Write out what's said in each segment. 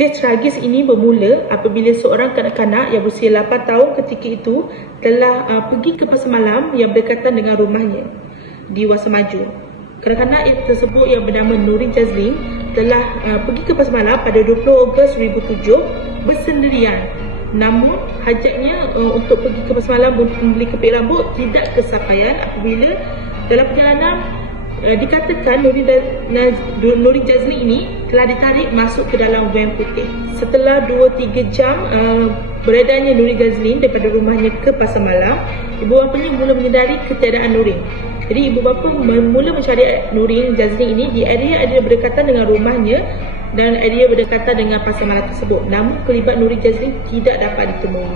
Kes tragis ini bermula apabila seorang kanak-kanak yang berusia 8 tahun ketika itu telah pergi ke pasar malam yang berdekatan dengan rumahnya di Wasamaju. Kanak-kanak yang tersebut yang bernama Nurin Jazlin telah pergi ke pasar malam pada 20 Ogos 2007 bersendirian. Namun hajatnya untuk pergi ke pasar malam untuk membeli keping rambut tidak kesampaian apabila dalam perjalanan dikatakan Nurin Jazlin ini telah ditarik masuk ke dalam van putih. Setelah 2-3 jam beredarnya Nurin Jazlin daripada rumahnya ke pasar malam, ibu bapanya mula menyedari ketiadaan Nurin. Jadi ibu bapa mula mencari Nurin Jazlin ini di area berdekatan dengan rumahnya dan area berdekatan dengan pasar malam tersebut. Namun kelibat Nurin Jazlin tidak dapat ditemui.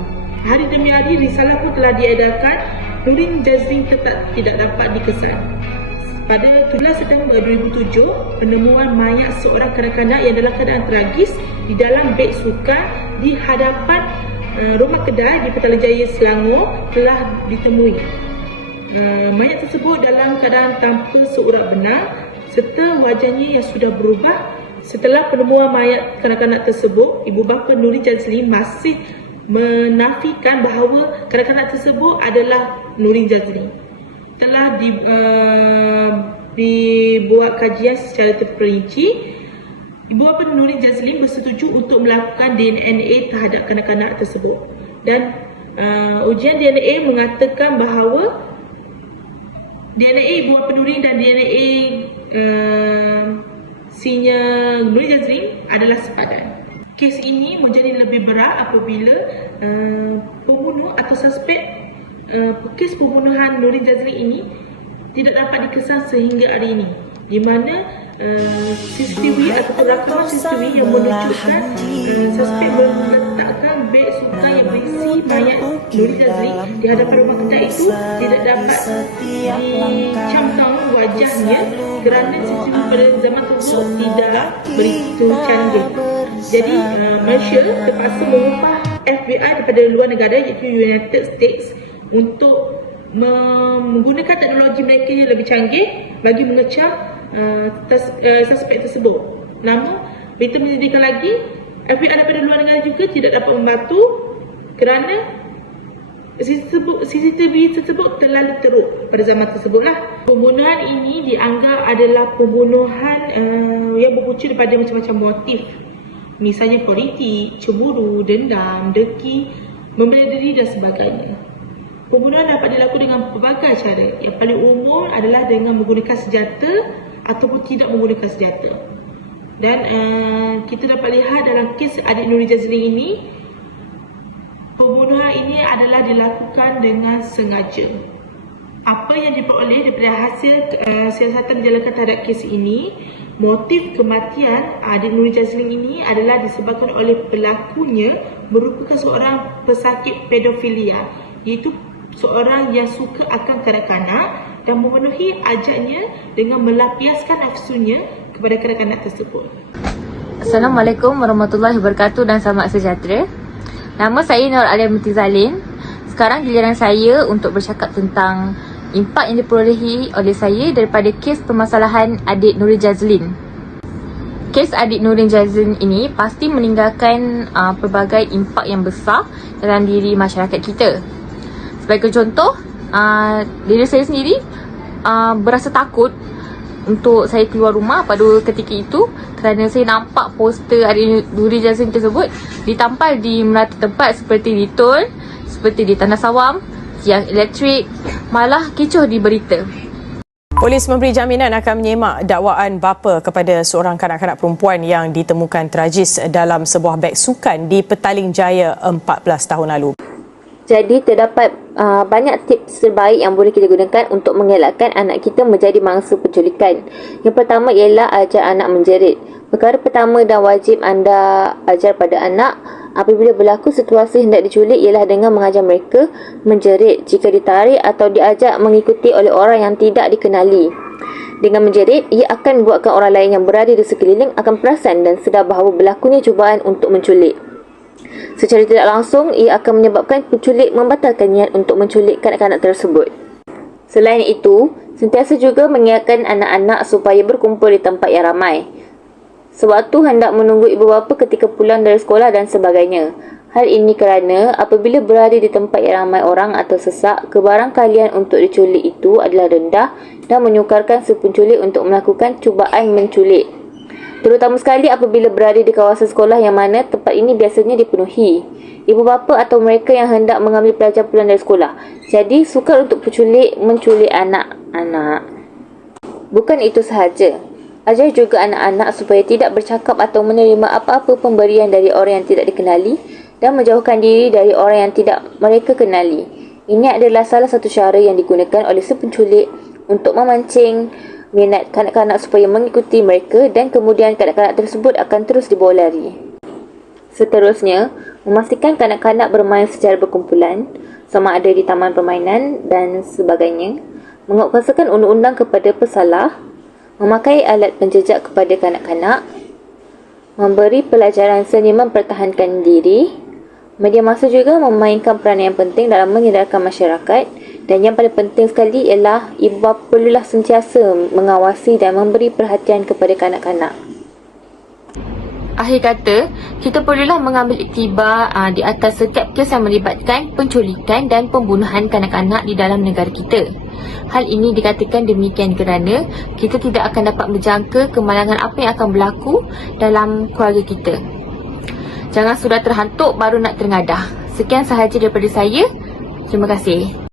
Hari demi hari risalah pun telah diedarkan, Nurin Jazlin tetap tidak dapat dikesan. Pada 17 September 2007, penemuan mayat seorang kanak-kanak yang dalam keadaan tragis di dalam beg sukan di hadapan rumah kedai di Petaling Jaya, Selangor telah ditemui. Mayat tersebut dalam keadaan tanpa seurat benang serta wajahnya yang sudah berubah. Setelah penemuan mayat kanak-kanak tersebut, ibu bapa Nurin Jazlin masih menafikan bahawa kanak-kanak tersebut adalah Nurin Jazlin. Telah dibuat kajian secara terperinci. Ibu bapa Nurin Jazlin bersetuju untuk melakukan DNA terhadap kanak-kanak tersebut dan ujian DNA mengatakan bahawa DNA ibu bapa Nurin dan DNA sinya Nurin Jazlin adalah sepadan. Kes ini menjadi lebih berat apabila pembunuh atau suspek kes pembunuhan Nurin Jazlin ini tidak dapat dikesan sehingga hari ini, di mana CCTV atau rakaman CCTV yang menunjukkan suspek meletakkan beg sukan yang berisi mayat Nurin Jazlin di hadapan rumah kedai itu tidak dapat dicamkan wajahnya kerana CCTV pada zaman tersebut tidak begitu canggih. Jadi Malaysia terpaksa mengubah FBI daripada luar negara iaitu United States untuk menggunakan teknologi mereka yang lebih canggih bagi mengecam suspek tersebut. Namun, berita menyedihkan lagi, FBI daripada luar negara juga tidak dapat membantu kerana CCTV tersebut terlalu teruk pada zaman tersebutlah. Pembunuhan ini dianggap adalah pembunuhan yang berpunca daripada macam-macam motif. Misalnya politik, cemburu, dendam, deki, membela diri dan sebagainya. Pembunuhan dapat dilakukan dengan pelbagai cara. Yang paling umum adalah dengan menggunakan senjata ataupun tidak menggunakan senjata. Dan kita dapat lihat dalam kes adik Nurin Jazlin ini, pembunuhan ini adalah dilakukan dengan sengaja. Apa yang diperoleh daripada hasil siasatan dijalankan terhadap kes ini, motif kematian adik Nurin Jazlin ini adalah disebabkan oleh pelakunya merupakan seorang pesakit pedofilia, iaitu seorang yang suka akan kanak-kanak dan memenuhi ajaknya dengan melampiaskan nafsunya kepada kanak-kanak tersebut. Assalamualaikum warahmatullahi wabarakatuh dan selamat sejahtera. Nama saya Nur Alia Binti Zalin. Sekarang giliran saya untuk bercakap tentang impak yang diperolehi oleh saya daripada kes permasalahan adik Nurin Jazlin. Kes adik Nurin Jazlin ini pasti meninggalkan pelbagai impak yang besar dalam diri masyarakat kita. Sebagai contoh, diri saya sendiri berasa takut untuk saya keluar rumah pada ketika itu kerana saya nampak poster adik Nurin Jazlin tersebut ditampal di merata tempat seperti di tol, seperti di Tanah Sawam, tiang elektrik, malah kecoh di berita. Polis memberi jaminan akan menyemak dakwaan bapa kepada seorang kanak-kanak perempuan yang ditemukan tragis dalam sebuah beg sukan di Petaling Jaya 14 tahun lalu. Jadi terdapat banyak tips terbaik yang boleh kita gunakan untuk mengelakkan anak kita menjadi mangsa penculikan. Yang pertama ialah ajar anak menjerit. Perkara pertama dan wajib anda ajar pada anak apabila berlaku situasi hendak diculik ialah dengan mengajar mereka menjerit jika ditarik atau diajak mengikuti oleh orang yang tidak dikenali. Dengan menjerit, ia akan membuatkan orang lain yang berada di sekeliling akan perasan dan sedar bahawa berlakunya cubaan untuk menculik. Secara tidak langsung, ia akan menyebabkan penculik membatalkan niat untuk menculik kanak-kanak tersebut. Selain itu, sentiasa juga mengingatkan anak-anak supaya berkumpul di tempat yang ramai. sewaktu hendak menunggu ibu bapa ketika pulang dari sekolah dan sebagainya. Hal ini kerana apabila berada di tempat yang ramai orang atau sesak, kebarangkalian untuk diculik itu adalah rendah dan menyukarkan si penculik untuk melakukan cubaan menculik. Terutama sekali apabila berada di kawasan sekolah yang mana tempat ini biasanya dipenuhi ibu bapa atau mereka yang hendak mengambil pelajar pulang dari sekolah. Jadi, sukar untuk penculik menculik anak-anak. Bukan itu sahaja. Ajar juga anak-anak supaya tidak bercakap atau menerima apa-apa pemberian dari orang yang tidak dikenali dan menjauhkan diri dari orang yang tidak mereka kenali. Ini adalah salah satu cara yang digunakan oleh si penculik untuk memancing minat kanak-kanak supaya mengikuti mereka dan kemudian kanak-kanak tersebut akan terus dibawa lari. Seterusnya, memastikan kanak-kanak bermain secara berkumpulan, sama ada di taman permainan dan sebagainya, menguatkuasakan undang-undang kepada pesalah, memakai alat penjejak kepada kanak-kanak, memberi pelajaran seni mempertahankan diri. Media massa juga memainkan peranan yang penting dalam menyedarkan masyarakat, dan yang paling penting sekali ialah ibu bapa perlulah sentiasa mengawasi dan memberi perhatian kepada kanak-kanak. Akhir kata, kita perlulah mengambil iktibar di atas setiap kes yang melibatkan penculikan dan pembunuhan kanak-kanak di dalam negara kita. Hal ini dikatakan demikian kerana kita tidak akan dapat menjangka kemalangan apa yang akan berlaku dalam keluarga kita. Jangan sudah terhantuk baru nak terengadah. Sekian sahaja daripada saya. Terima kasih.